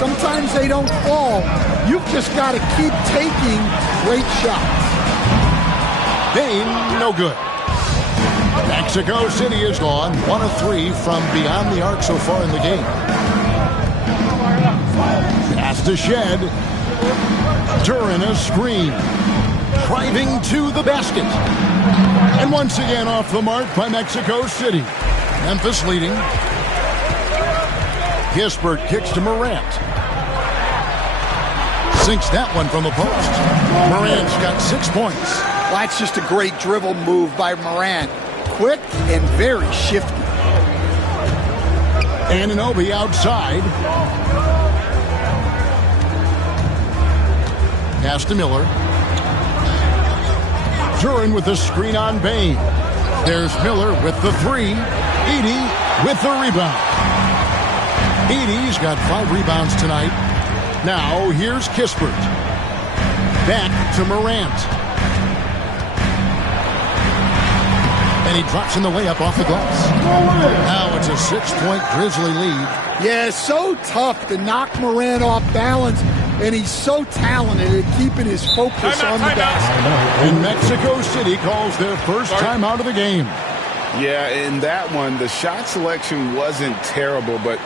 Sometimes they don't fall. You've just got to keep taking great shots. Bain, no good. Mexico City is gone 1 of 3 from beyond the arc so far in the game. Pass to Shed. Duran a screen. Driving to the basket. And once again off the mark by Mexico City. Memphis leading. Kispert kicks to Morant. Sinks that one from the post. Morant's got 6 points. Well, that's just a great dribble move by Morant. Quick and very shifty. Anunoby outside. Pass to Miller. Duran with the screen on Bain. There's Miller with the 3. Edey with the rebound. Edey's got 5 rebounds tonight. Now here's Kispert. Back to Morant. And he drops in the layup off the glass. Now it's a 6-point Grizzly lead. Yeah, so tough to knock Morant off balance. And he's so talented at keeping his focus on the basket. And Mexico City calls their first timeout of the game. Yeah, in that one, the shot selection wasn't terrible, but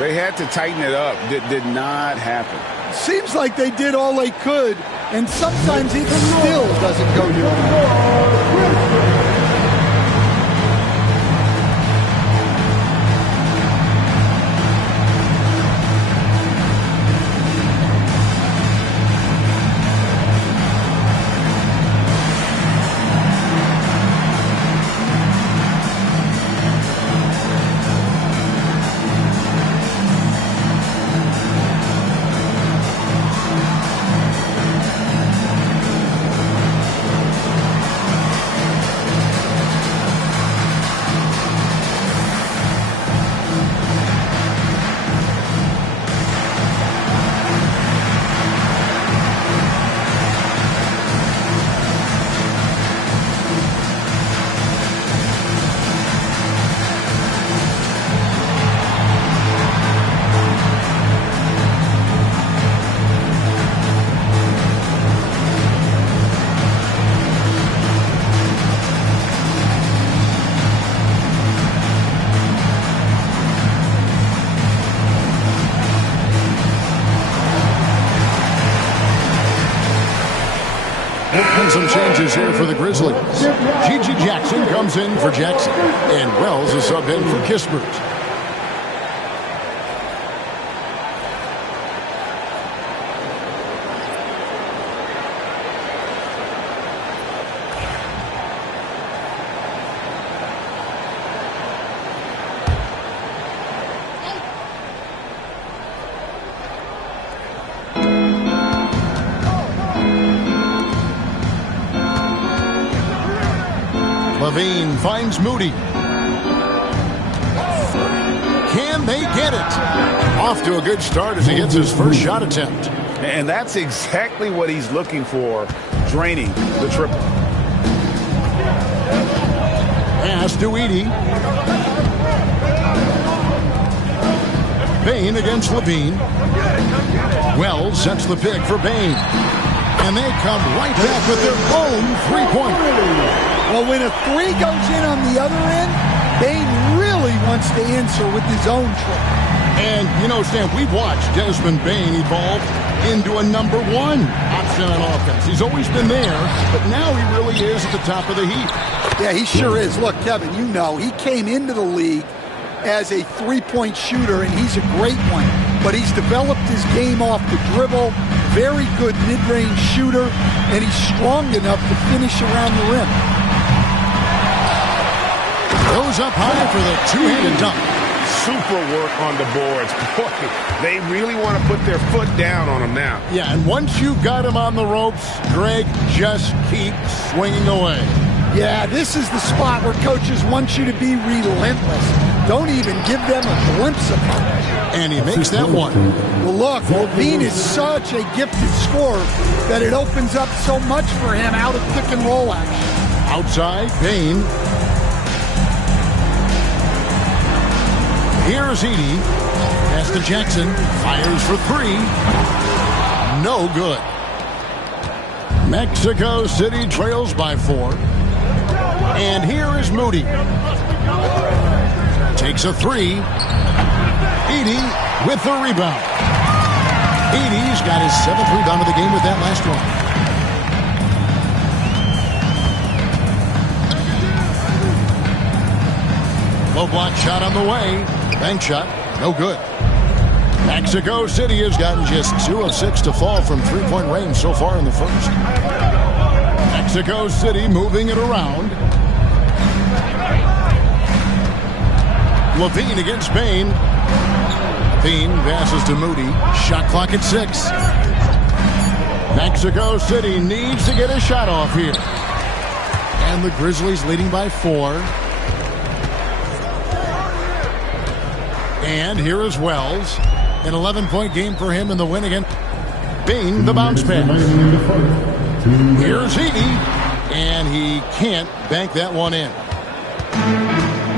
they had to tighten it up. That did not happen. Seems like they did all they could, and sometimes it still doesn't go your way. And some changes here for the Grizzlies. Gggg Jackson comes in for Jackson. And Wells is subbed in for Kispert. Levine finds Moody. Can they get it? Off to a good start as he gets his first shot attempt. And that's exactly what he's looking for, draining the triple. Pass to Edey. Bain against Levine. Wells sets the pick for Bain. And they come right back with their own three-pointer. Well, when a 3 goes in on the other end, Bain really wants to answer with his own trick. And, you know, Stan, we've watched Desmond Bain evolve into a number 1 option on offense. He's always been there, but now he really is at the top of the heap. Yeah, he sure is. Look, Kevin, you know, he came into the league as a 3-point shooter, and he's a great one. But he's developed his game off the dribble, very good mid-range shooter, and he's strong enough to finish around the rim. Goes up high for the two-handed dunk. Super work on the boards. Boy, they really want to put their foot down on him now. Yeah, and once you've got him on the ropes, Gggg, just keep swinging away. Yeah, this is the spot where coaches want you to be relentless. Don't even give them a glimpse of it. And he makes that one. Well, look, Levine is such a gifted scorer that it opens up so much for him out of pick and roll action. Outside, Bain. Here's Edey. Pass to Jackson. Fires for three. No good. Mexico City trails by 4. And here is Moody. Takes a 3. Edey with the rebound. Edey's got his 7th rebound of the game with that last one. Low block shot on the way. Bank shot. No good. Mexico City has gotten just 2 of 6 to fall from three-point range so far in the first. Mexico City moving it around. Levine against Bain. Bain passes to Moody. Shot clock at 6. Mexico City needs to get a shot off here. And the Grizzlies leading by 4. And here is Wells. An 11-point game for him in the win against Bain, the bounce pass. Here's Edey, and he can't bank that one in.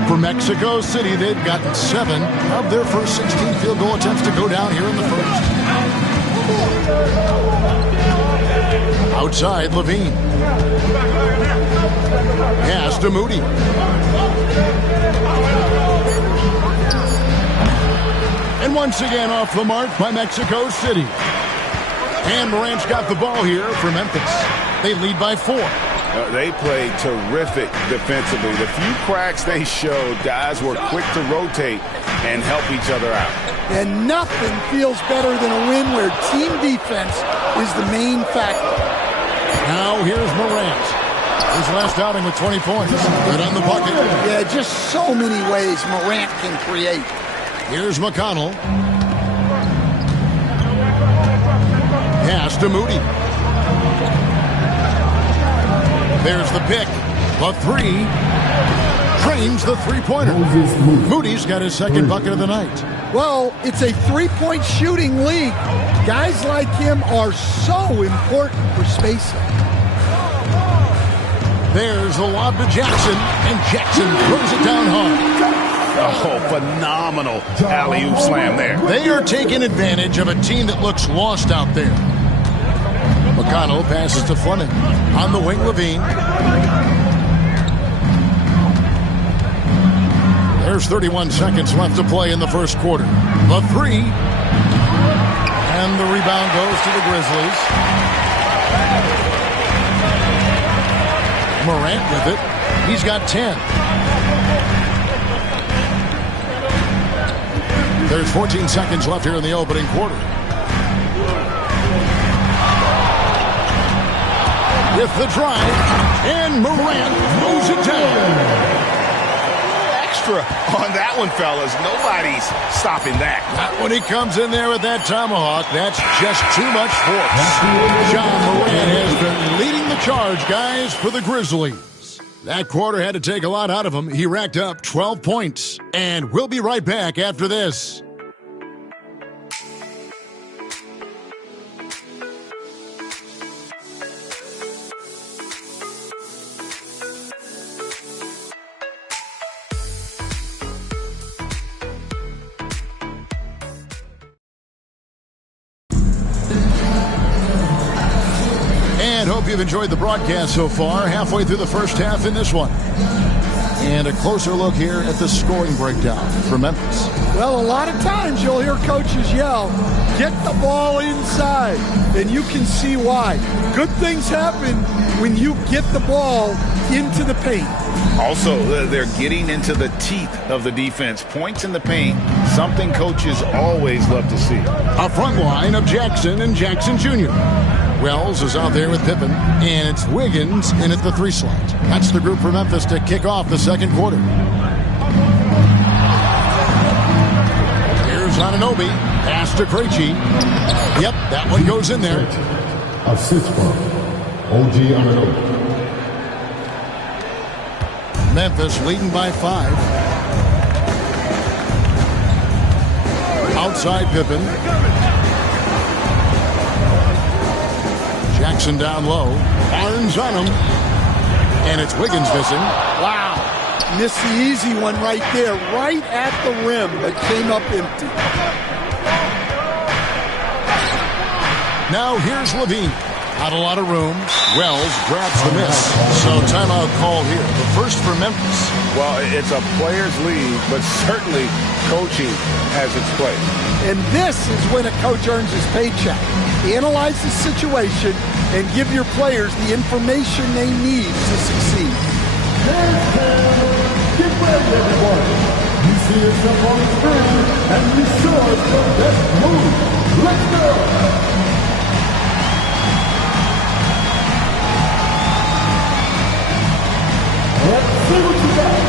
For Mexico City, they've gotten 7 of their first 16 field goal attempts to go down here in the first. Outside, Levine. Pass to Moody. And once again off the mark by Mexico City. And Morant's got the ball here for Memphis. They lead by 4. They played terrific defensively. The few cracks they showed, guys were quick to rotate and help each other out. And nothing feels better than a win where team defense is the main factor. Now here's Morant. His last outing with 20 points. Right on the bucket. Yeah, just so many ways Morant can create. Here's McConnell. Pass to Moody. There's the pick. The 3. Drains the three-pointer. Moody's got his second bucket of the night. Well, it's a three-point shooting league. Guys like him are so important for spacing. There's a lob to Jackson, and Jackson throws it down hard. Oh, phenomenal alley-oop slam there. They are taking advantage of a team that looks lost out there. McConnell passes to Fleming. On the wing, Levine. There's 31 seconds left to play in the first quarter. The 3. And the rebound goes to the Grizzlies. Morant with it. He's got 10. There's 14 seconds left here in the opening quarter. With the drive, and Morant mows it down. Extra on that one, fellas. Nobody's stopping that. Not when he comes in there with that tomahawk. That's just too much force. John Morant has been leading the charge, guys, for the Grizzlies. That quarter had to take a lot out of him. He racked up 12 points. And we'll be right back after this. Hope you've enjoyed the broadcast so far. Halfway through the first half in this one. And a closer look here at the scoring breakdown for Memphis. Well, a lot of times you'll hear coaches yell, get the ball inside, and you can see why. Good things happen when you get the ball into the paint. Also, they're getting into the teeth of the defense. Points in the paint, something coaches always love to see. A front line of Jackson and Jackson Jr. Wells is out there with Pippen, and it's Wiggins in at the 3 slot. That's the group for Memphis to kick off the second quarter. Here's Anunoby, pass to Krejci. Yep, that one goes in there. Assist from OG Anunoby. Memphis leading by 5. Outside Pippen. Jackson down low. Barnes on him. And it's Wiggins missing. Wow. Missed the easy one right there, right at the rim, but came up empty. Now here's Levine. Not a lot of room. Wells grabs the miss. So timeout call here. The first for Memphis. Well, it's a player's league, but certainly coaching has its place. And this is when a coach earns his paycheck. Analyze the situation and give your players the information they need to succeed. Get ready, everyone. You see yourself on the screen, and you show us the best move. Let's go. Let's see what you got.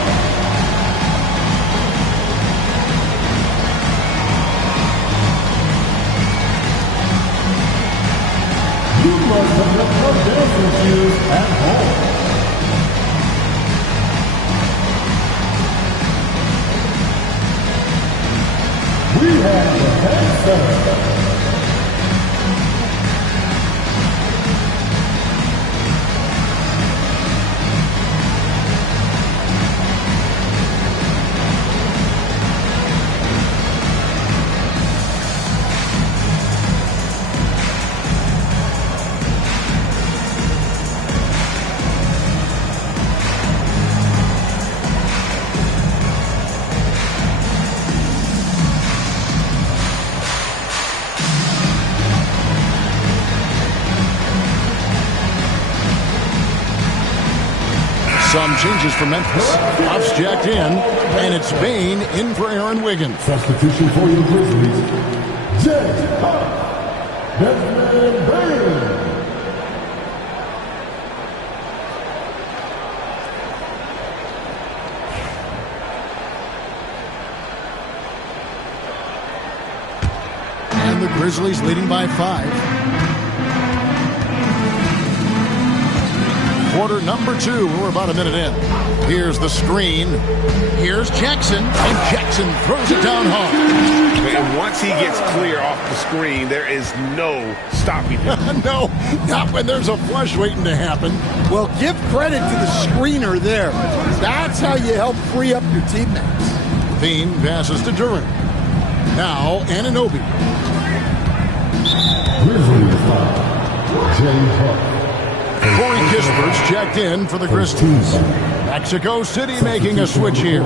You must have left your dancing shoes at home. We have the head center. Some changes for Memphis. Puff's jacked in, and it's Bain in for Aaron Wiggins. Substitution for your Grizzlies. J. Huff. Desmond Bain. And the Grizzlies leading by 5. Quarter number 2. We're about a minute in. Here's the screen. Here's Jackson. And Jackson throws it down hard. And once he gets clear off the screen, there is no stopping him. No, not when there's a flush waiting to happen. Well, give credit to the screener there. That's how you help free up your teammates. Bean passes to Duran. Now, Anunoby. Grizzlies foul. J. Huff. Corey Kispert's checked in for the Grizzlies. Mexico City making a switch here.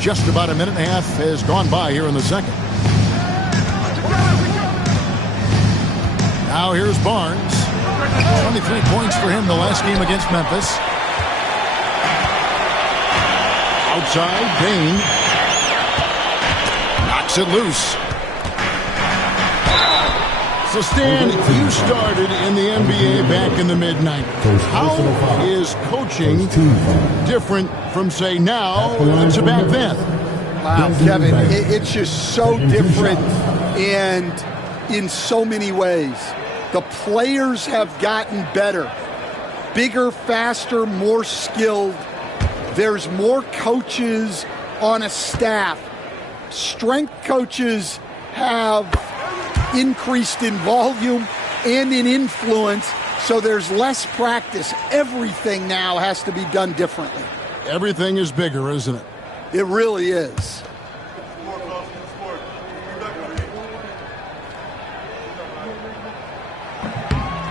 Just about a minute and a half has gone by here in the second. Now here's Barnes. 23 points for him the last game against Memphis. Outside, Bain knocks it loose. So, Stan, you started in the NBA back in the mid-90s. How is coaching different from, say, now to back then? Wow, Kevin, it's just so different and in so many ways. The players have gotten better, bigger, faster, more skilled. There's more coaches on a staff. Strength coaches have increased in volume and in influence, so there's less practice. Everything now has to be done differently. Everything is bigger, isn't it? It really is.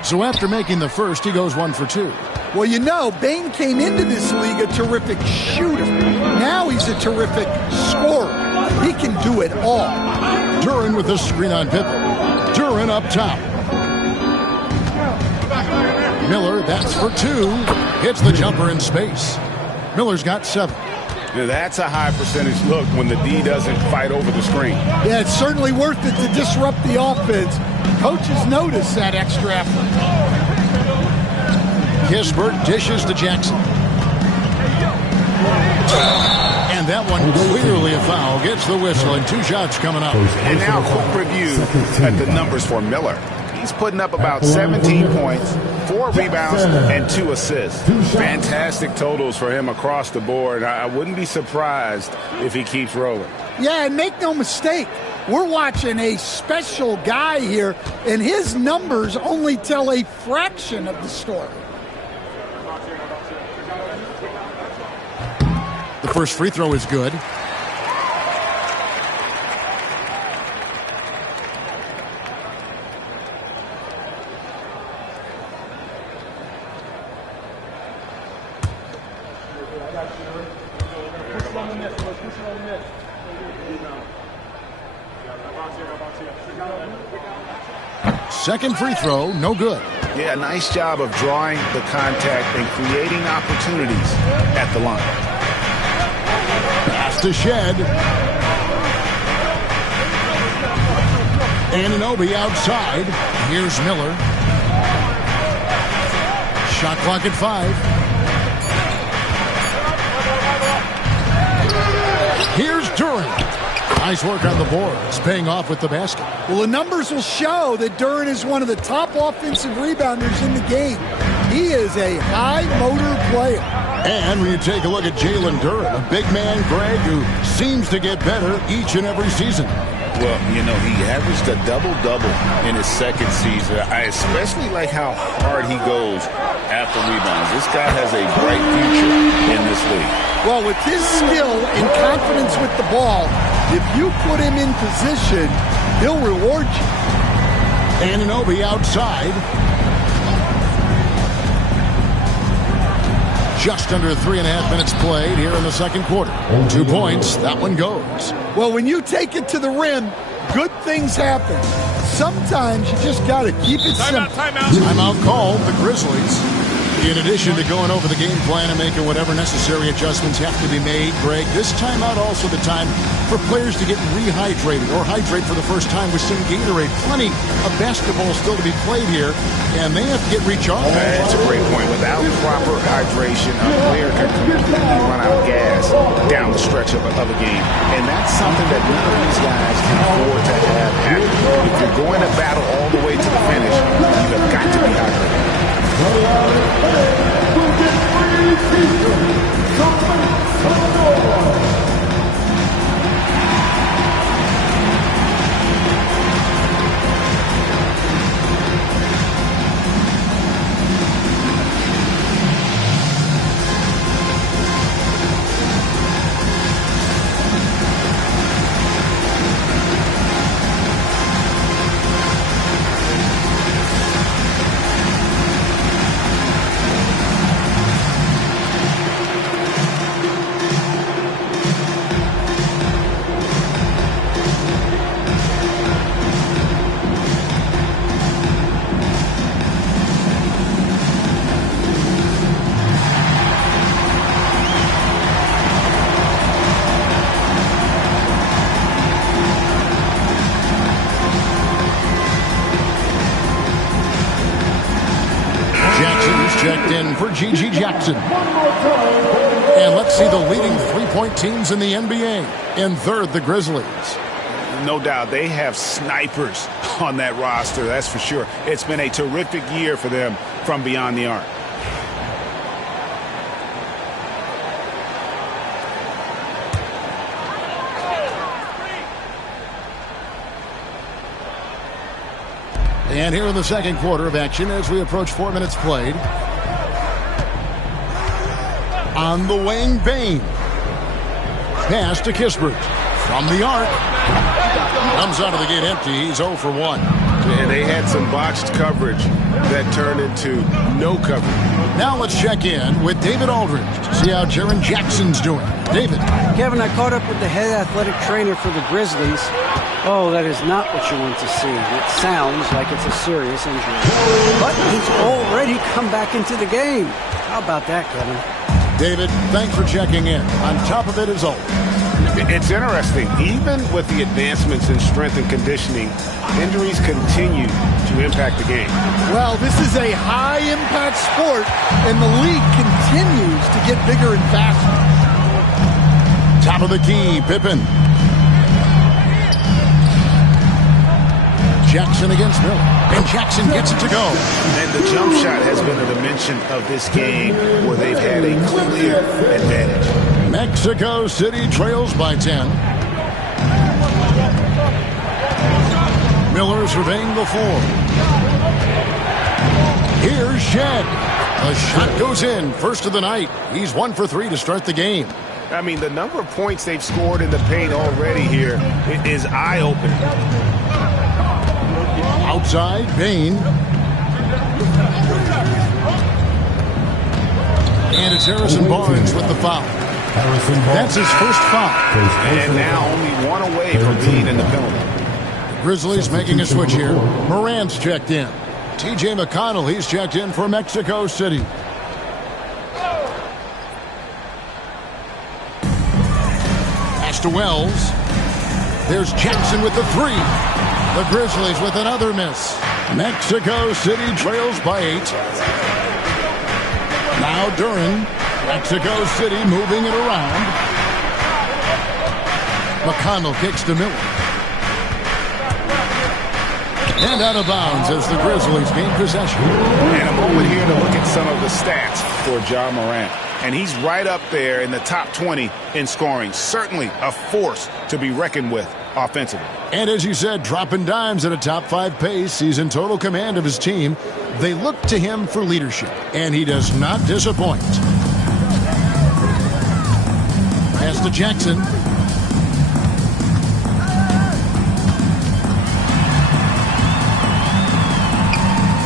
So after making the first, he goes 1 for 2. Well, you know, Bain came into this league a terrific shooter. Now he's a terrific scorer. He can do it all. Duran with the screen on Pippen. Duran up top. Miller, that's for 2. Hits the jumper in space. Miller's got 7. Now, that's a high percentage look when the D doesn't fight over the screen. Yeah, it's certainly worth it to disrupt the offense. Coaches notice that extra effort. Kispert dishes to Jackson. And that one clearly a foul. Gets the whistle and 2 shots coming up. And now a quick review at the numbers for Miller. He's putting up about 17 points, 4 rebounds, and 2 assists. Fantastic totals for him across the board. I wouldn't be surprised if he keeps rolling. Yeah, and make no mistake, we're watching a special guy here, and his numbers only tell a fraction of the story. The first free throw is good. Second free throw, no good. Yeah, nice job of drawing the contact and creating opportunities at the line. Pass to Shed. Anunoby outside. Here's Miller. Shot clock at 5. Here's Duran. Nice work on the boards, paying off with the basket. Well, the numbers will show that Duran is one of the top offensive rebounders in the game. He is a high-motor player. And when you take a look at Jalen Duran, a big man, Greg, who seems to get better each and every season. Well, you know, he averaged a double-double in his second season. I especially like how hard he goes after rebounds. This guy has a bright future in this league. Well, with his skill and confidence with the ball, if you put him in position, he'll reward you. Anunoby outside. Just under 3.5 minutes played here in the second quarter. 2 points, that one goes. Well, when you take it to the rim, good things happen. Sometimes you just got to keep it simple. Timeout called, the Grizzlies. In addition to going over the game plan and making whatever necessary adjustments have to be made, Greg, this timeout also the time for players to get rehydrated or hydrate for the first time with some Gatorade. Plenty of basketball still to be played here, and they have to get recharged. That's a great point. Without proper hydration, a player can completely run out of gas down the stretch of a game. And that's something that none of these guys can afford to have happen. If you're going to battle all the way to the finish, you have got to be hydrated. Checked in for Gggg Jackson. And let's see the leading three-point teams in the NBA. In third, the Grizzlies. No doubt, they have snipers on that roster, that's for sure. It's been a terrific year for them from beyond the arc. And here in the second quarter of action as we approach 4 minutes played. On the wing, Bain. Pass to Kispert. From the arc. Comes out of the gate empty. He's 0 for 1. And they had some botched coverage that turned into no coverage. Now let's check in with David Aldridge to see how Jaren Jackson's doing. David. Kevin, I caught up with the head athletic trainer for the Grizzlies. Oh, that is not what you want to see. It sounds like it's a serious injury. But he's already come back into the game. How about that, Kevin? David, thanks for checking in. On top of it is always. It's interesting. Even with the advancements in strength and conditioning, injuries continue to impact the game. Well, this is a high-impact sport, and the league continues to get bigger and faster. Top of the key, Pippen. Jackson against Miller. And Jackson gets it to go. And the jump shot has been a dimension of this game where they've had a clear advantage. Mexico City trails by 10. Miller surveying the floor. Here's Shed. The shot goes in. First of the night. He's 1 for 3 to start the game. I mean, the number of points they've scored in the paint already here is eye-opening. Outside, Bain. And it's Harrison Barnes with the foul. That's his first foul. And now only one away from being in the penalty. Grizzlies making a switch here. Morant's checked in. T.J. McConnell, he's checked in for Mexico City. Pass to Wells. There's Jackson with the 3. The Grizzlies with another miss. Mexico City trails by 8. Now Duren. Mexico City moving it around. McConnell kicks to Miller. And out of bounds as the Grizzlies gain possession. And a moment here to look at some of the stats for Ja Morant. And he's right up there in the top 20 in scoring. Certainly a force to be reckoned with offensively. And as you said, dropping dimes at a top 5 pace. He's in total command of his team. They look to him for leadership, and he does not disappoint. Pass to Jackson.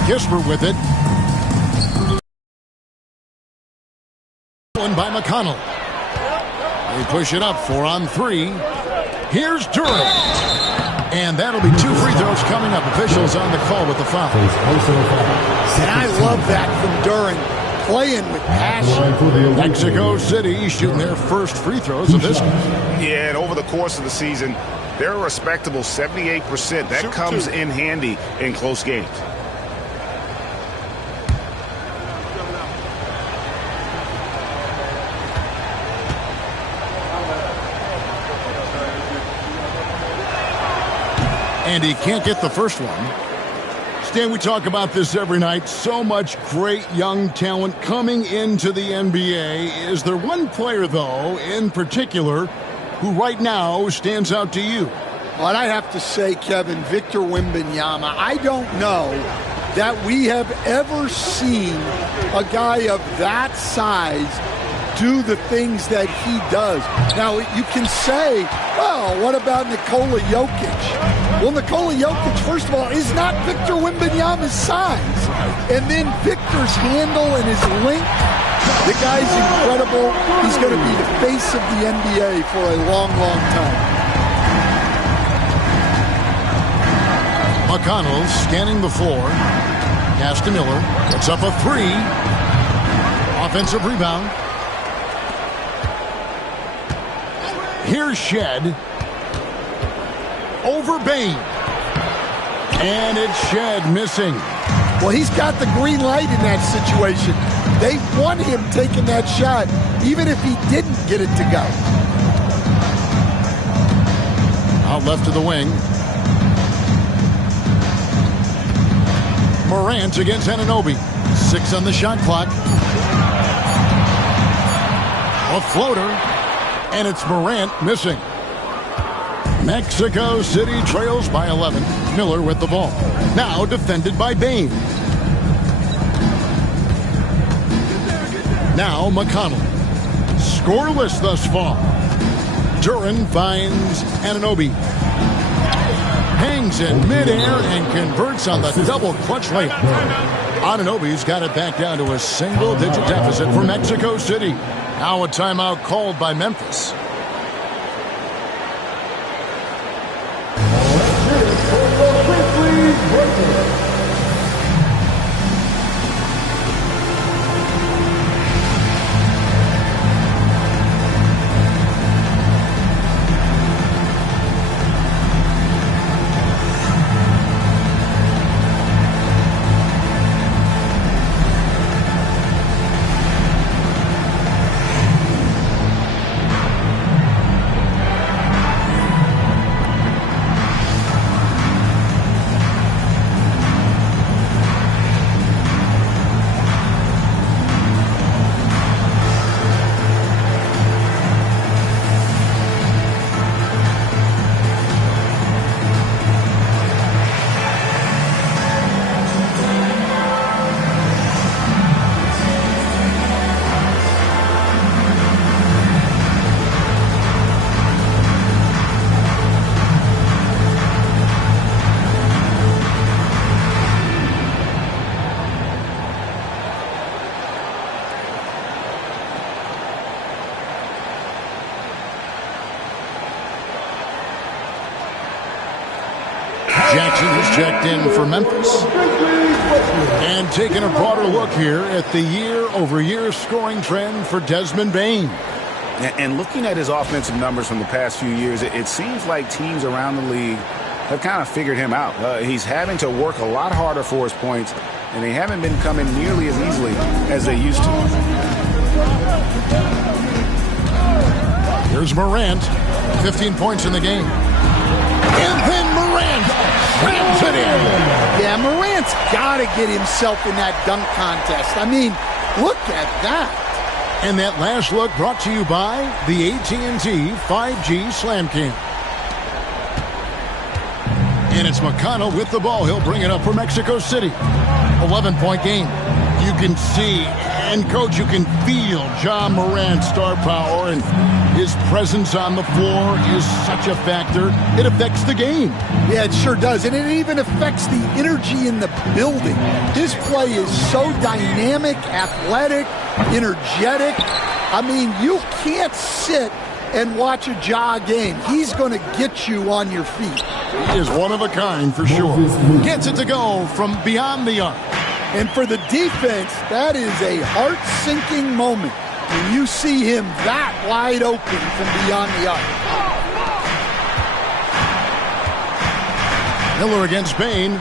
Kisper with it. By McConnell. They push it up 4 on 3. Here's Duren. And that'll be 2 free throws coming up. Officials on the call with the foul. And I love that from Duren. Playing with passion. Mexico City shooting their first free throws of this game. Yeah, and over the course of the season, they're a respectable 78%. That comes in handy in close games. And he can't get the first one. Stan, we talk about this every night. So much great young talent coming into the NBA. Is there one player, though, in particular, who right now stands out to you? Well, I have to say, Kevin, Victor Wembanyama. I don't know that we have ever seen a guy of that size do the things that he does. Now, you can say, well, what about Nikola Jokic? Well, Nikola Jokic, first of all, is not Victor Wembanyama's size. And then Victor's handle and his length, the guy's incredible. He's going to be the face of the NBA for a long, long time. McConnell scanning the floor. Pass to Miller. Puts up a 3. Offensive rebound. Here's Shed. Over Bain. And it's Shed missing. Well, he's got the green light in that situation. They want him taking that shot, even if he didn't get it to go. Out left to the wing. Morant against Anunoby. 6 on the shot clock. A floater. And it's Morant missing. Mexico City trails by 11. Miller with the ball. Now defended by Bain. Now McConnell. Scoreless thus far. Duren finds Anunoby. Hangs in midair and converts on the double clutch layup. Anunoby's got it back down to a single-digit deficit for Mexico City. Now a timeout called by Memphis. Jackson is checked in for Memphis. And taking a broader look here at the year-over-year scoring trend for Desmond Bane. And looking at his offensive numbers from the past few years, it seems like teams around the league have kind of figured him out. He's having to work a lot harder for his points, and they haven't been coming nearly as easily as they used to. Here's Morant, 15 points in the game. And then Morant rams it in. Yeah, Morant's got to get himself in that dunk contest. I mean, look at that. And that last look brought to you by the AT&T 5G Slam Cam. And it's McConnell with the ball. He'll bring it up for Mexico City. 11-point game. You can see, and Coach, you can feel Ja Morant's star power, and his presence on the floor is such a factor. It affects the game. Yeah, it sure does. And it even affects the energy in the building. His play is so dynamic, athletic, energetic. I mean, you can't sit and watch a Ja game. He's going to get you on your feet. He is one of a kind for sure. Gets it to go from beyond the arc. And for the defense, that is a heart-sinking moment when you see him that wide open from beyond the arc. Miller against Bane.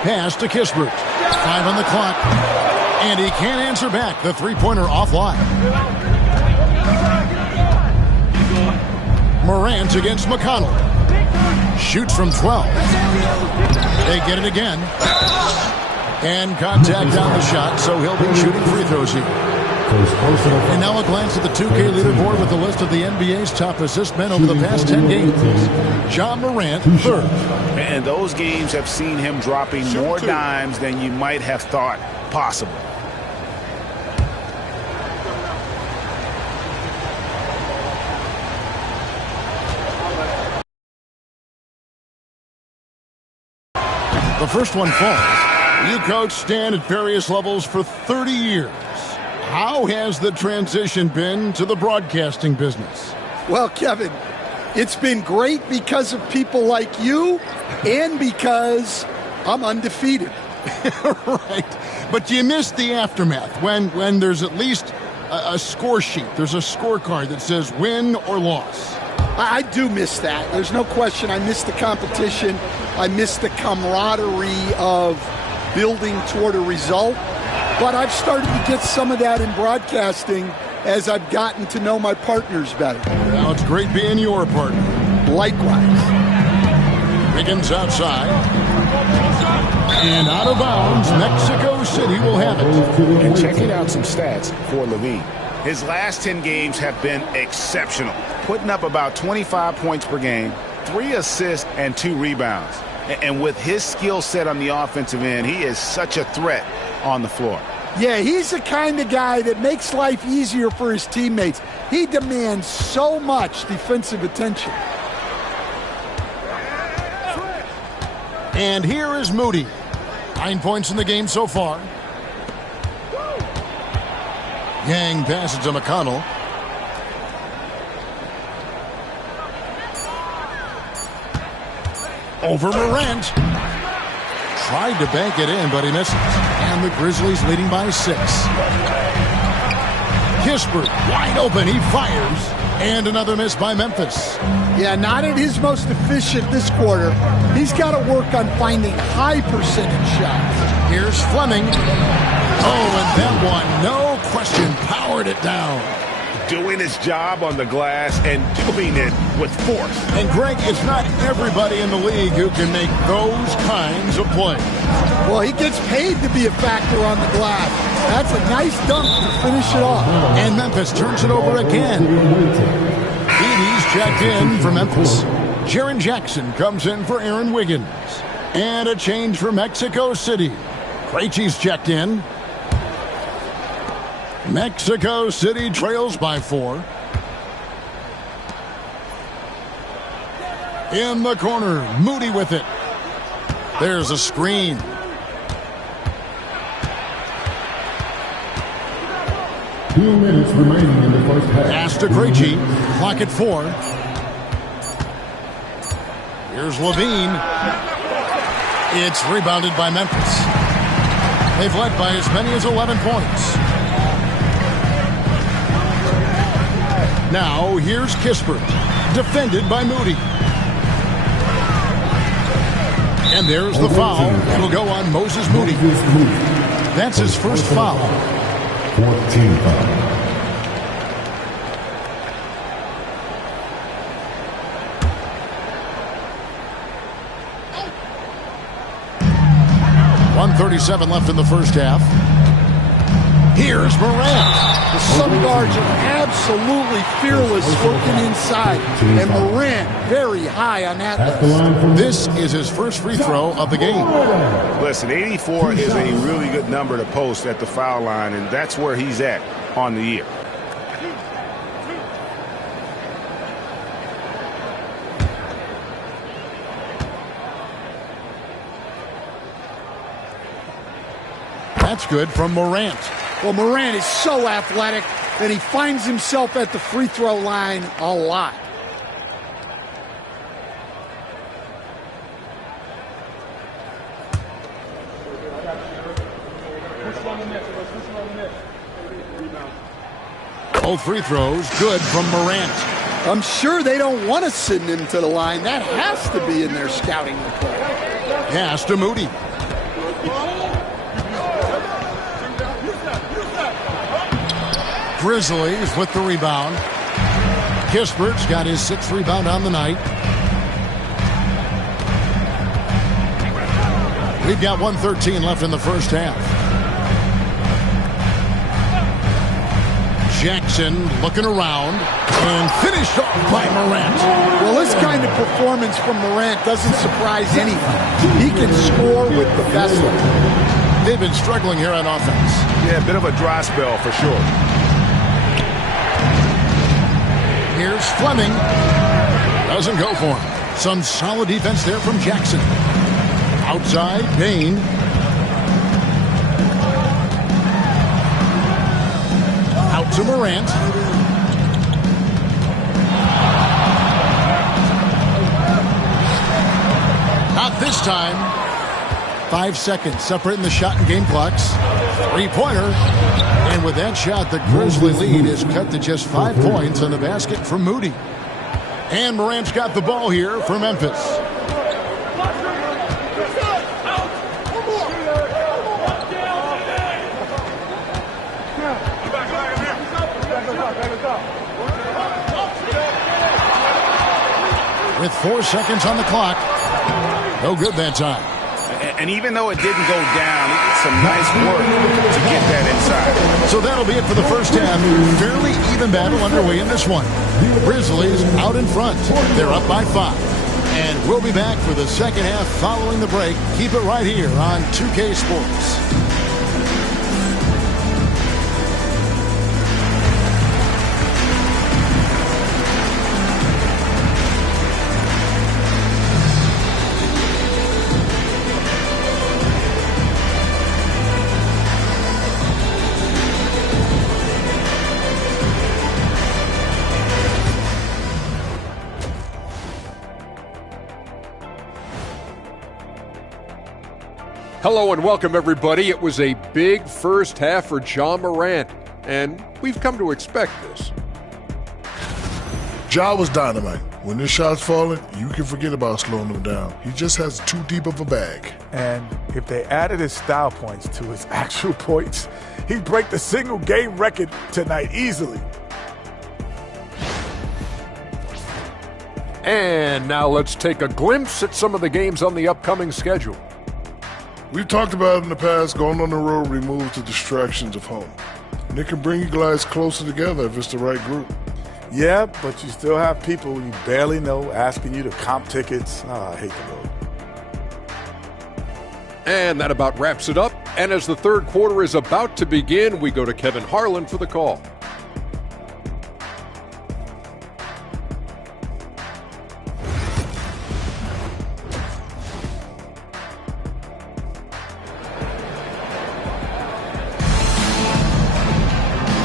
Pass to Kispert. 5 on the clock. And he can't answer back. The three-pointer offline. Morant against McConnell. Shoots from 12. They get it again. And contact on the shot, so he'll be shooting free throws here. And now a glance at the 2K leaderboard with a list of the NBA's top assist men over the past 10 games. Ja Morant, third. And those games have seen him dropping more dimes than you might have thought possible. The first one falls. You, Coach, stand at various levels for 30 years. How has the transition been to the broadcasting business? Well, Kevin, it's been great because of people like you and because I'm undefeated. Right. But you missed the aftermath when there's at least a score sheet. There's a scorecard that says win or loss. I do miss that. There's no question. I miss the competition. I miss the camaraderie of building toward a result. But I've started to get some of that in broadcasting as I've gotten to know my partners better. Well, it's great being your partner. Likewise. Wiggins outside. And out of bounds, Mexico City will have it. And checking out some stats for Levine. His last 10 games have been exceptional, putting up about 25 points per game, 3 assists, and 2 rebounds. And with his skill set on the offensive end, he is such a threat on the floor. Yeah, he's the kind of guy that makes life easier for his teammates. He demands so much defensive attention. And here is Moody. 9 points in the game so far. Yang passes to McConnell. Over Morant. Tried to bank it in, but he misses. And the Grizzlies leading by 6. Kispert wide open. He fires. And another miss by Memphis. Yeah, not at his most efficient this quarter. He's got to work on finding high percentage shots. Here's Fleming. Oh, and that one, no question, powered it down. Doing his job on the glass and doing it with force. And, Greg, it's not everybody in the league who can make those kinds of plays. Well, he gets paid to be a factor on the glass. That's a nice dunk to finish it off. And Memphis turns it over again. Edie's checked in for Memphis. Jaren Jackson comes in for Aaron Wiggins. And a change for Mexico City. Krejci's checked in. Mexico City trails by 4. In the corner, Moody with it. There's a screen. Two minutes remaining in the first half. Pass to Krejci. Clock at 4. Here's Levine. It's rebounded by Memphis. They've led by as many as 11 points. Now, here's Kispert, defended by Moody. And there's the foul. It'll go on Moses Moody. That's his first foul. 14 foul. .137 left in the first half. Here's Morant. The Sun Guards are absolutely fearless working inside. And Morant very high on that list. This is his first free throw of the game. Listen, 84 is a really good number to post at the foul line, and that's where he's at on the year. That's good from Morant. Well, Morant is so athletic, and he finds himself at the free throw line a lot. Both free throws good from Morant. I'm sure they don't want to send him to the line. That has to be in their scouting report. Pass to Moody. Grizzlies with the rebound. Kispert's got his 6th rebound on the night. We've got 1:13 left in the first half. Jackson looking around and finished off by Morant. Well, this kind of performance from Morant doesn't surprise anyone. He can score with the best of them. They've been struggling here on offense. Yeah, a bit of a dry spell for sure. Here's Fleming. Doesn't go for him. Some solid defense there from Jackson. Outside, Payne. Out to Morant. Not this time. 5 seconds separating the shot and game clocks. 3-pointer. And with that shot, the Grizzly lead is cut to just 5 points on the basket from Moody. And Morant's got the ball here for Memphis. With 4 seconds on the clock. No good that time. And even though it didn't go down, it's some nice work to get that inside. So that'll be it for the first half. Fairly even battle underway in this one. Grizzlies out in front. They're up by 5. And we'll be back for the second half following the break. Keep it right here on 2K Sports. Hello and welcome, everybody. It was a big first half for Ja Morant, and we've come to expect this. Ja was dynamite. When his shots falling, you can forget about slowing him down. He just has too deep of a bag. And if they added his style points to his actual points, he'd break the single game record tonight easily. And now let's take a glimpse at some of the games on the upcoming schedule. We've talked about in the past, going on the road removes the distractions of home. And it can bring you guys closer together if it's the right group. Yeah, but you still have people you barely know asking you to comp tickets. I hate the road. And that about wraps it up. And as the third quarter is about to begin, we go to Kevin Harlan for the call.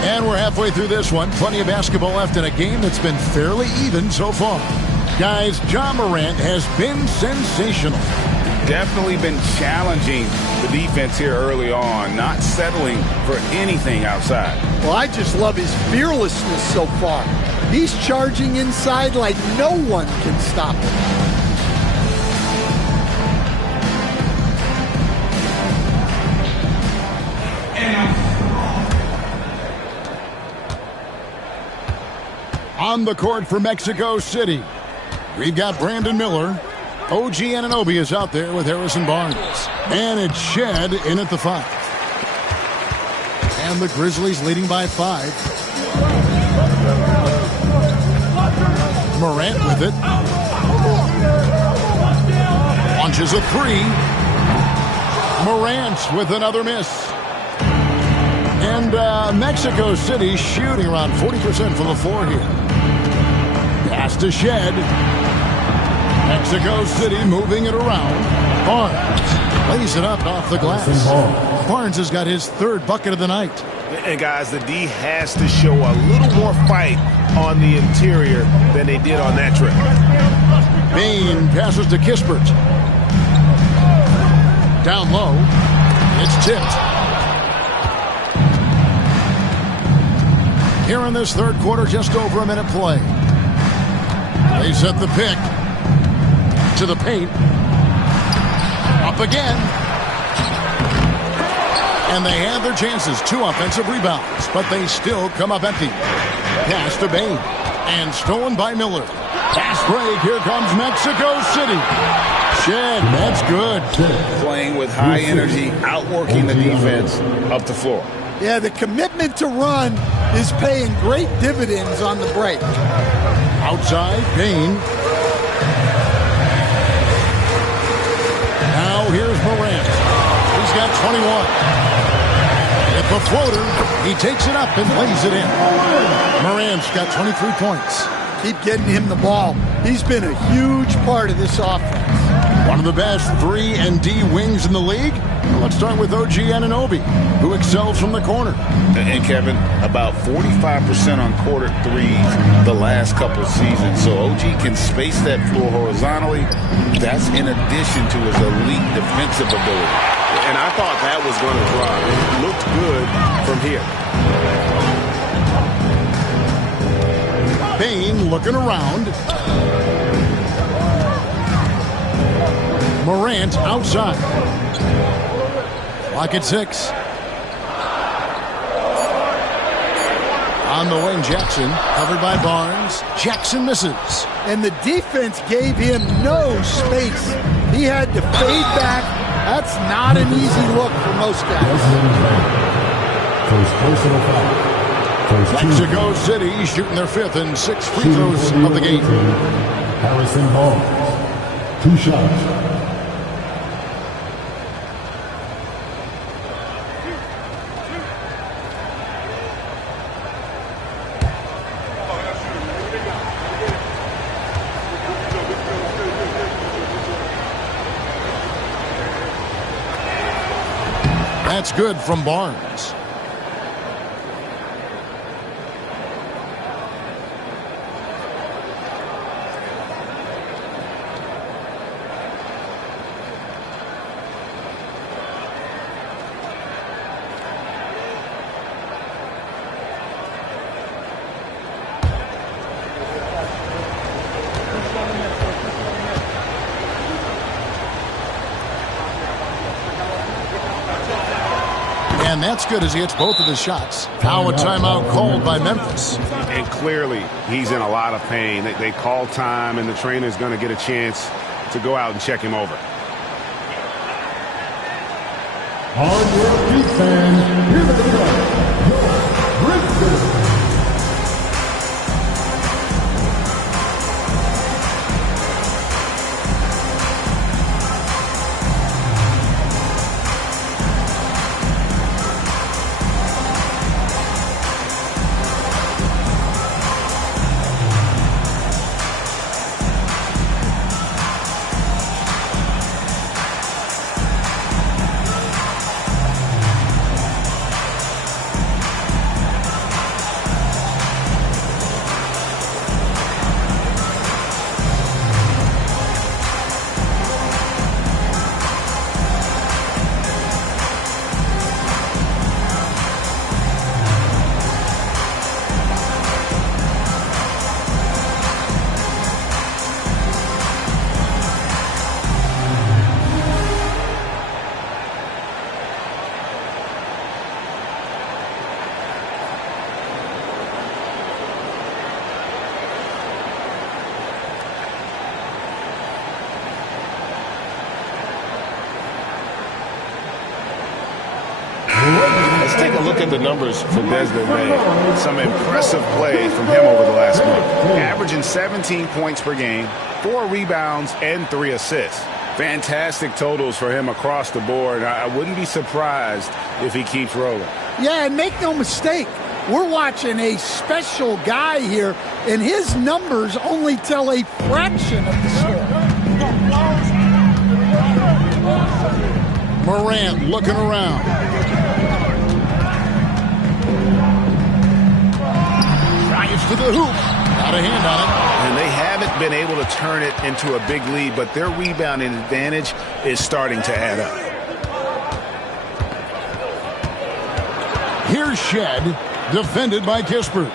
And we're halfway through this one. Plenty of basketball left in a game that's been fairly even so far. Guys, John Morant has been sensational. Definitely been challenging the defense here early on, not settling for anything outside. Well, I just love his fearlessness so far. He's charging inside like no one can stop him. On the court for Mexico City, we've got Brandon Miller. OG Anunoby is out there with Harrison Barnes. And it's Shed in at the 5. And the Grizzlies leading by 5. Morant with it. Launches a 3. Morant with another miss. And Mexico City shooting around 40% from the floor here. Pass to Shed. Mexico City moving it around. Barnes lays it up off the glass. Barnes has got his 3rd bucket of the night. And guys, the D has to show a little more fight on the interior than they did on that trip. Bane passes to Kispert. Down low. It's tipped. Here in this 3rd quarter, just over a minute play. They set the pick. To the paint. Up again. And they had their chances. 2 offensive rebounds, but they still come up empty. Pass to Bane. And stolen by Miller. Pass break. Here comes Mexico City. Shed. That's good. Playing with high energy, outworking the defense up the floor. Yeah, the commitment to run is paying great dividends on the break. Outside, Bane. Now here's Morant. He's got 21. At the floater, he takes it up and lays it in. Morant's got 23 points. Keep getting him the ball. He's been a huge part of this offense. One of the best 3 and D wings in the league. Well, let's start with OG Anunoby, who excels from the corner. And Kevin, about 45% on quarter 3s the last couple of seasons. So OG can space that floor horizontally. That's in addition to his elite defensive ability. And I thought that was going to drop. It looked good from here. Bane looking around. Morant outside. Clock at 6. On the wing, Jackson, covered by Barnes. Jackson misses. And the defense gave him no space. He had to fade back. That's not an easy look for most guys. First personal foul. Mexico City shooting their 5th and 6th free throws of the game. Harrison Barnes. 2 shots. That's good from Barnes. And that's good as he hits both of his shots. Now a timeout called by Memphis. And clearly, he's in a lot of pain. They call time, and the trainer's going to get a chance to go out and check him over. On your feet, fans. Here they come. Your Grizzlies. Let's take a look at the numbers for Desmond Bain. Some impressive play from him over the last month. Averaging 17 points per game, 4 rebounds, and 3 assists. Fantastic totals for him across the board. I wouldn't be surprised if he keeps rolling. Yeah, and make no mistake, we're watching a special guy here, and his numbers only tell a fraction of the story. Morant looking around. Drives to the hoop. Got a hand on it. And they haven't been able to turn it into a big lead, but their rebounding advantage is starting to add up. Here's Shed, defended by Kispert.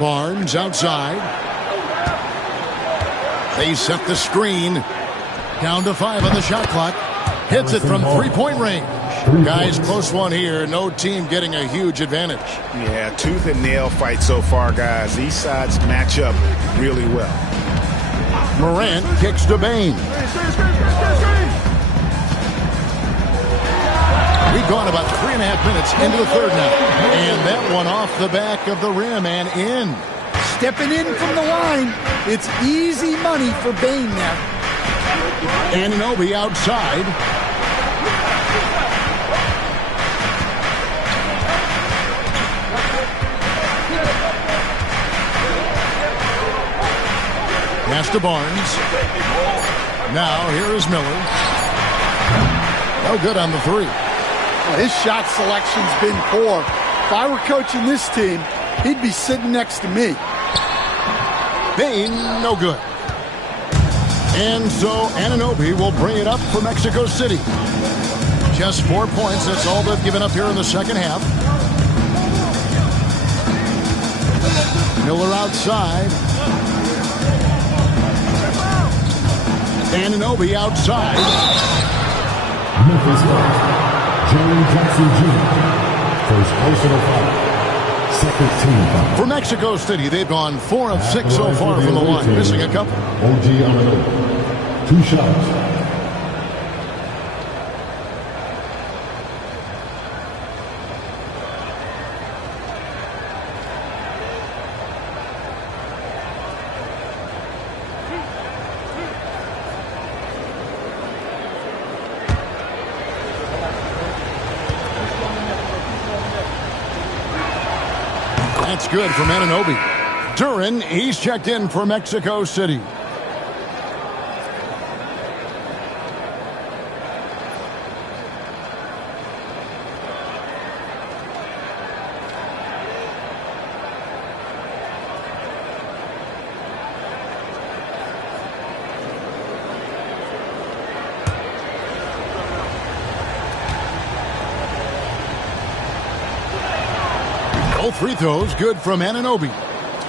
Barnes outside. They set the screen. Down to 5 on the shot clock. Hits it from three-point range. Guys, close one here. No team getting a huge advantage. Yeah, tooth and nail fight so far, guys. These sides match up really well. Morant kicks to Bain. We've gone about 3.5 minutes into the third now. And that one off the back of the rim and in. Stepping in from the line. It's easy money for Bain there. Anunoby outside. Pass to Barnes. Now here is Miller. No good on the 3. Well, his shot selection's been poor. If I were coaching this team, he'd be sitting next to me. Bain, no good. And so Anunoby will bring it up for Mexico City. Just 4 points. That's all they've given up here in the second half. Miller outside. Anunoby outside. Memphis foul. Jerry Jackson Jr. First personal foul. Second team foul. For Mexico City, they've gone 4 of 6 so far from the line, missing a couple. OG Anunoby. 2 shots. That's good from Anunoby. Duran, he's checked in for Mexico City. Both free throws good from Anunoby.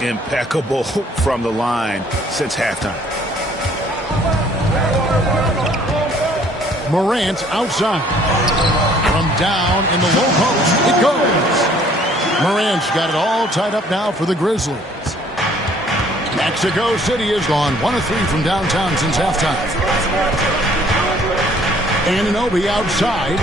Impeccable from the line since halftime. Morant outside. From down in the low post, it goes. Morant's got it all tied up now for the Grizzlies. Mexico City has gone 1 of 3 from downtown since halftime. Anunoby outside.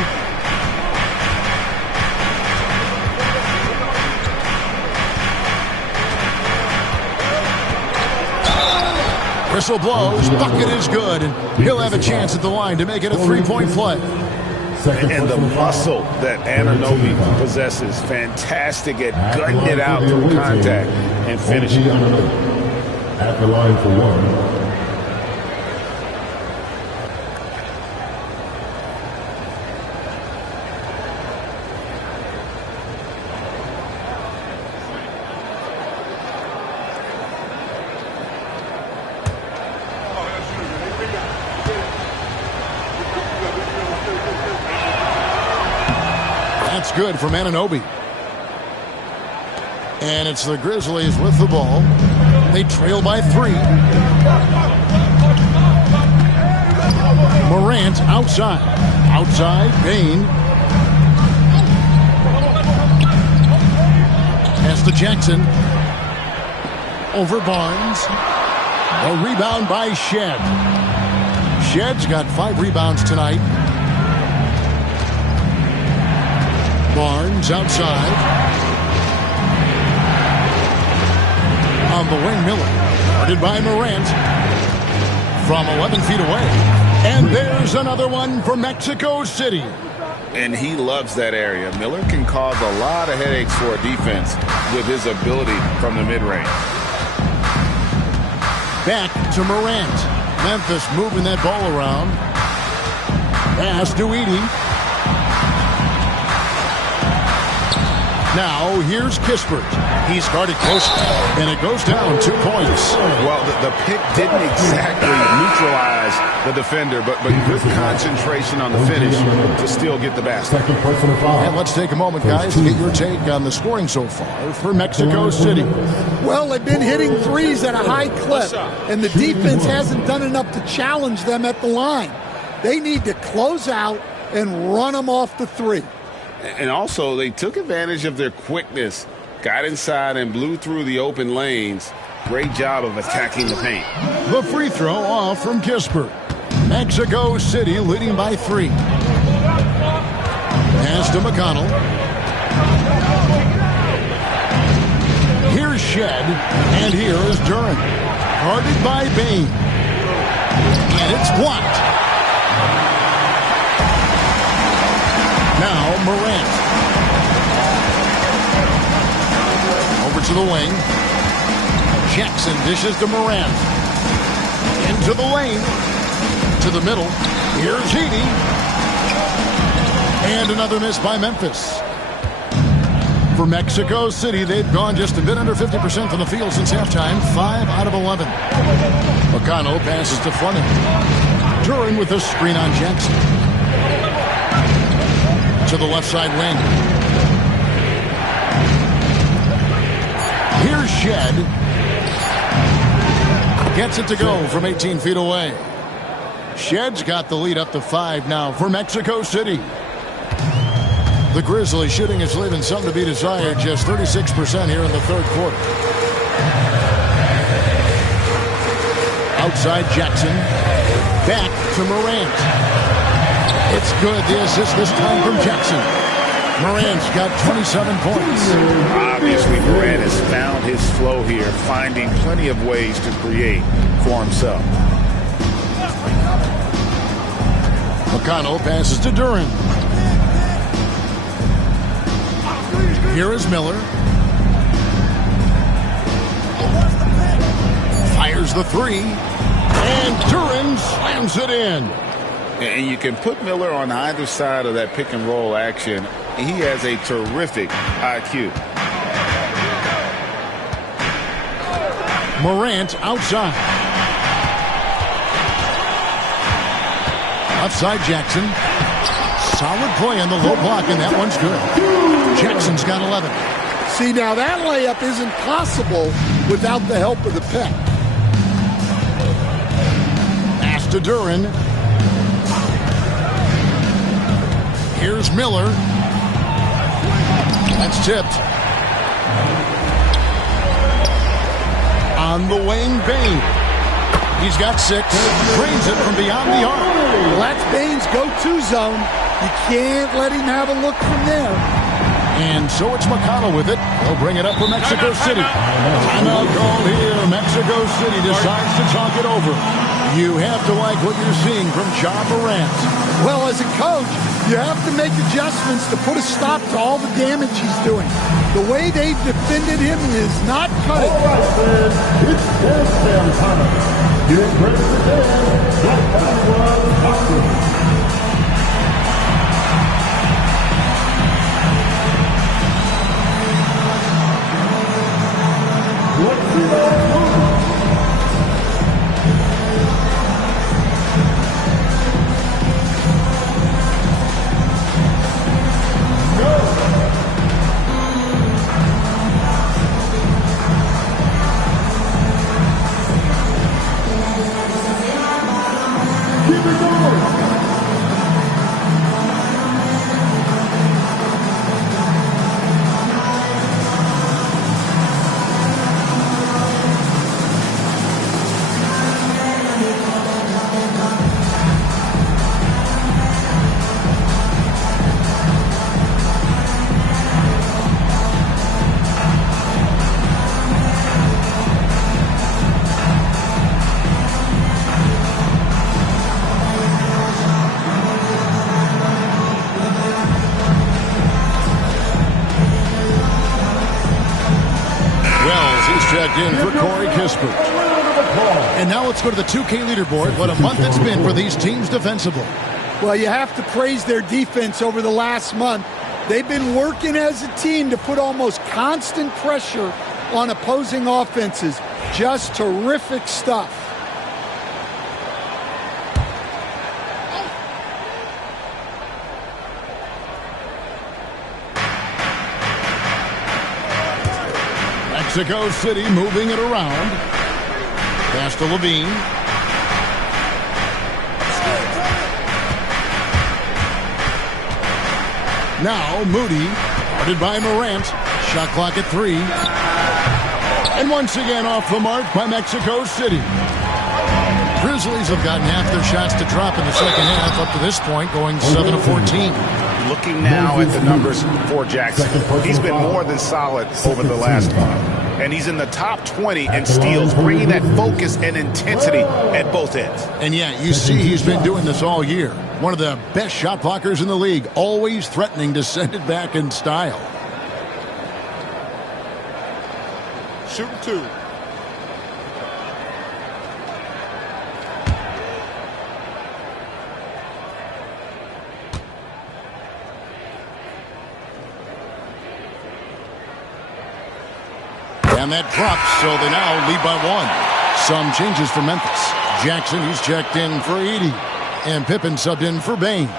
Whistle blows, bucket is good, and he'll have a chance at the line to make it a 3-point play. And the muscle that Anunoby possesses, fantastic at gutting it out through contact and finishing. At the line for 1. That's good from Anunoby. And it's the Grizzlies with the ball. They trail by 3. Morant outside. Outside, Bain. Pass to Jackson. Over Barnes. A rebound by Shed. Shed's got 5 rebounds tonight. Barnes outside. On the wing, Miller. Guarded by Morant. From 11 feet away. And there's another one for Mexico City. And he loves that area. Miller can cause a lot of headaches for a defense with his ability from the mid-range. Back to Morant. Memphis moving that ball around. Pass to Edey. Now here's Kispert. He's guarded close, and it goes down 2 points. Well, the pick didn't exactly neutralize the defender, but good concentration on the finish to still get the basket. And let's take a moment, guys, to get your take on the scoring so far for Mexico City. Well, they've been hitting threes at a high clip, and the defense hasn't done enough to challenge them at the line. They need to close out and run them off the three. And also, they took advantage of their quickness, got inside and blew through the open lanes. Great job of attacking the paint. The free throw off from Kispert. Mexico City leading by 3. Pass to McConnell. Here's Shed, and here is Duran. Guarded by Bain. And it's blocked. Now Morant. Over to the wing. Jackson dishes to Morant. Into the lane. To the middle. Here's Edey. And another miss by Memphis. For Mexico City, they've gone just a bit under 50% from the field since halftime. 5 out of 11. McConnell passes to Fleming. Duran with a screen on Jackson. To the left side wing. Here's Shed. Gets it to go from 18 feet away. Shed's got the lead up to 5 now for Mexico City. The Grizzlies shooting is leaving something to be desired. Just 36% here in the third quarter. Outside Jackson. Back to Morant. It's good. The assist this time from Jackson. Morant's got 27 points. Obviously, Morant has found his flow here, finding plenty of ways to create for himself. McConnell passes to Duran. Here is Miller. Fires the 3. And Duran slams it in. And you can put Miller on either side of that pick and roll action. He has a terrific IQ. Morant outside. Outside Jackson. Solid play on the low block, and that one's good. Jackson's got 11. See, now that layup isn't possible without the help of the pick. Pass to Duran. Here's Miller. That's tipped. On the wing, Bain. He's got 6. Drains it from beyond the arc. Well, that's Bain's go-to zone. You can't let him have a look from there. And so it's McConnell with it. He'll bring it up for Mexico City. Timeout call here. Mexico City decides to talk it over. You have to like what you're seeing from Ja Morant. Well, as a coach, you have to make adjustments to put a stop to all the damage he's doing. The way they've defended him is not cutting. All right, fans, it's dance time. Get ready to dance like everyone watching. Let's see those moves. checked in for Corey Kispert. And now let's go to the 2K leaderboard. What a month it's been for these teams defensively. Well, you have to praise their defense over the last month. They've been working as a team to put almost constant pressure on opposing offenses. Just terrific stuff. Mexico City moving it around. Pass to Levine. Now Moody, guarded by Morant. Shot clock at 3. And once again off the mark by Mexico City. Grizzlies have gotten half their shots to drop in the second half up to this point, going 7 of 14. Looking now at the numbers for Jackson, he's been more than solid over the last month. And he's in the top 20 in steals, bringing that focus and intensity at both ends. And yeah, you see he's been doing this all year. One of the best shot blockers in the league, always threatening to send it back in style. Shooting 2. And that drops, so they now lead by 1. Some changes for Memphis. Jackson, he's checked in for Edey. And Pippen subbed in for Bain.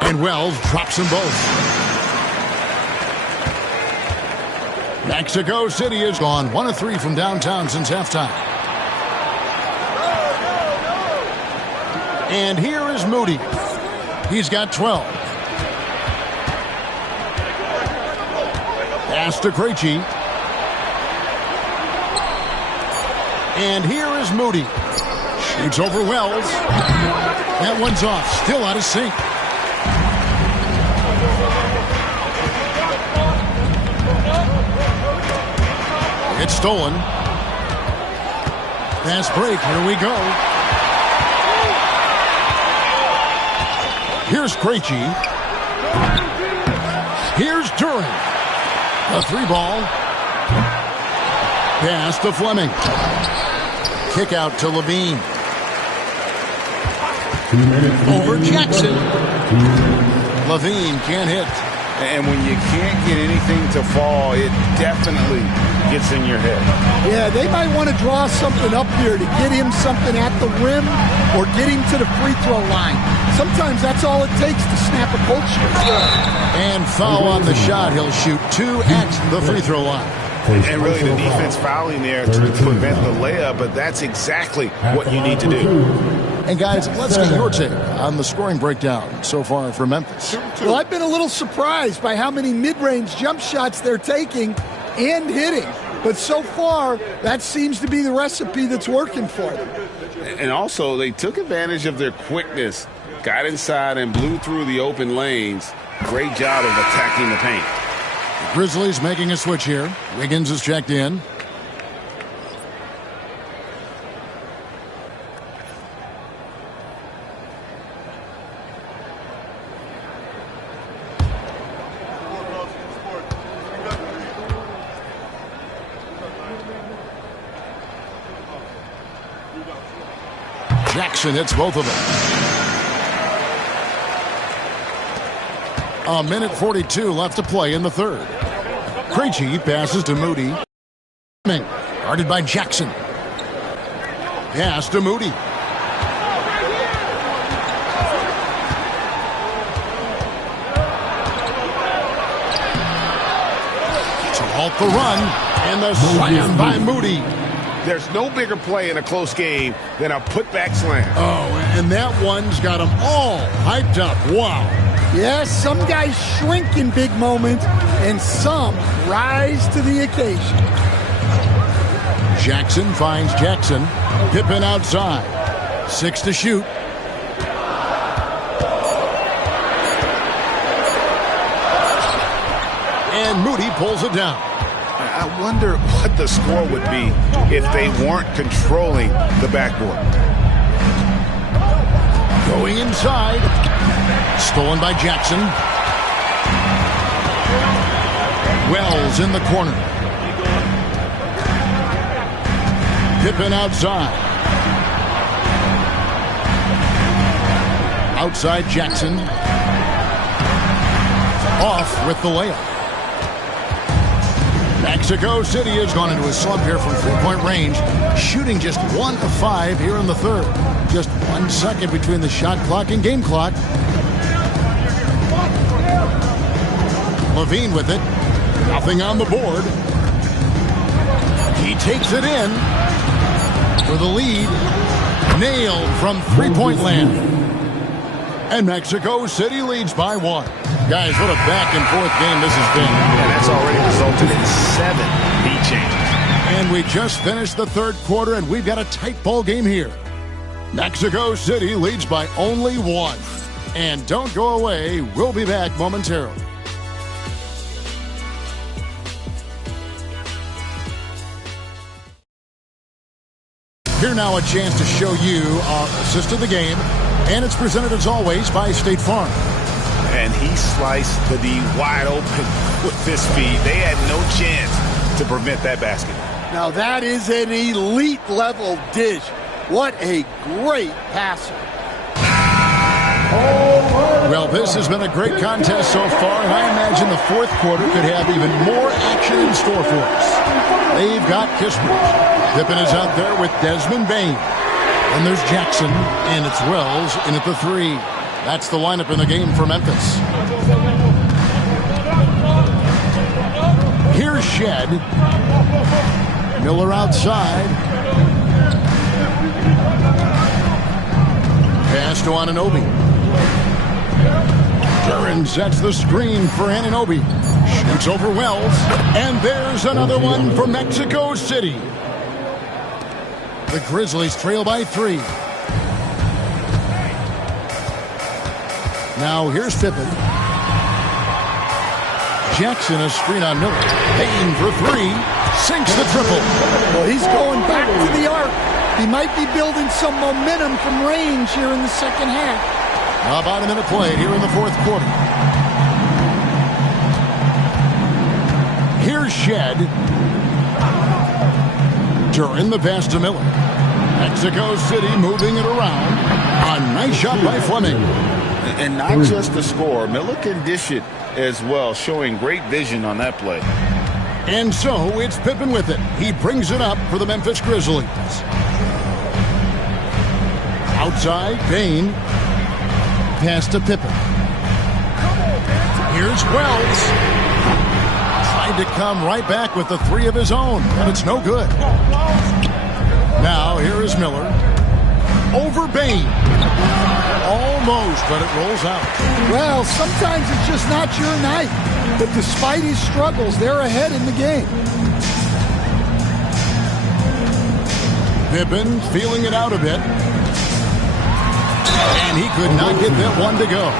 And Wells drops them both. Mexico City has gone 1 of 3 from downtown since halftime. And here is Moody. He's got 12. Pass to Krejci. And here is Moody. Shoots over Wells. That one's off. Still out of sync. It's stolen. Fast break. Here we go. Here's Krejci. Here's Duran. A 3-ball. Pass to Fleming. Kick out to Levine. Over Jackson. Levine can't hit. And when you can't get anything to fall, it definitely gets in your head. Yeah, they might want to draw something up here to get him something at the rim or get him to the free throw line. Sometimes that's all it takes to snap a cold streak. And foul on the shot. He'll shoot 2 at the free throw line. And really the defense fouling there to prevent the layup, but that's exactly what you need to do. And guys, let's get your take on the scoring breakdown so far for Memphis. Well, I've been a little surprised by how many mid-range jump shots they're taking and hitting. But so far, that seems to be the recipe that's working for them. And also, they took advantage of their quickness, got inside and blew through the open lanes. Great job of attacking the paint. The Grizzlies making a switch here. Wiggins is checked in. Jackson hits both of them. 1:42 left to play in the third. Krejci passes to Moody. Guarded by Jackson. Pass to Moody. To halt the run. And the slam by Moody. There's no bigger play in a close game than a putback slam. Oh, and that one's got them all hyped up. Wow. Yes, some guys shrink in big moments, and some rise to the occasion. Jackson finds Jackson. Pippen outside. 6 to shoot. And Moody pulls it down. I wonder what the score would be if they weren't controlling the backboard. Going inside. Stolen by Jackson. Wells in the corner. Pippen outside. Outside Jackson. Off with the layup. Mexico City has gone into a slump here from three-point range, shooting just 1 of 5 here in the third. Just 1 second between the shot clock and game clock. Levine with it. Nothing on the board. He takes it in with a lead. Nailed from three-point land. And Mexico City leads by 1. Guys, what a back-and-forth game this has been. And that's already resulted in 7 lead changes. And we just finished the third quarter, and we've got a tight ball game here. Mexico City leads by only 1. And don't go away. We'll be back momentarily. Here now a chance to show you our assist of the game. And it's presented, as always, by State Farm. And he sliced the D wide open with this speed. They had no chance to prevent that basket. Now that is an elite level dish. What a great passer. Well, this has been a great contest so far, and I imagine the fourth quarter could have even more action in store for us. They've got Kispert. Pippen is out there with Desmond Bain. And there's Jackson, and it's Wells in at the 3. That's the lineup in the game for Memphis. Here's Shed. Miller outside. Pass to Anunoby. Duran sets the screen for Anunoby. Shoots over Wells. And there's another one for Mexico City. The Grizzlies trail by 3. Now here's Pippen. Jackson a screen on Miller. Payne for 3. Sinks the triple. Well, he's going back to the arc. He might be building some momentum from range here in the second half. About a minute played here in the fourth quarter. Here's Shed. Duran the pass to Miller. Mexico City moving it around. A nice shot by Fleming. And not just the score. Miller can dish it as well, showing great vision on that play. And so it's Pippen with it. He brings it up for the Memphis Grizzlies. Outside, Bain. Pass to Pippen. Here's Wells. Tried to come right back with the 3 of his own, but it's no good. Now here is Miller. Over Bain. Almost, but it rolls out. Well, sometimes it's just not your night. But despite his struggles, they're ahead in the game. Pippen feeling it out a bit. And he could not get that one to go.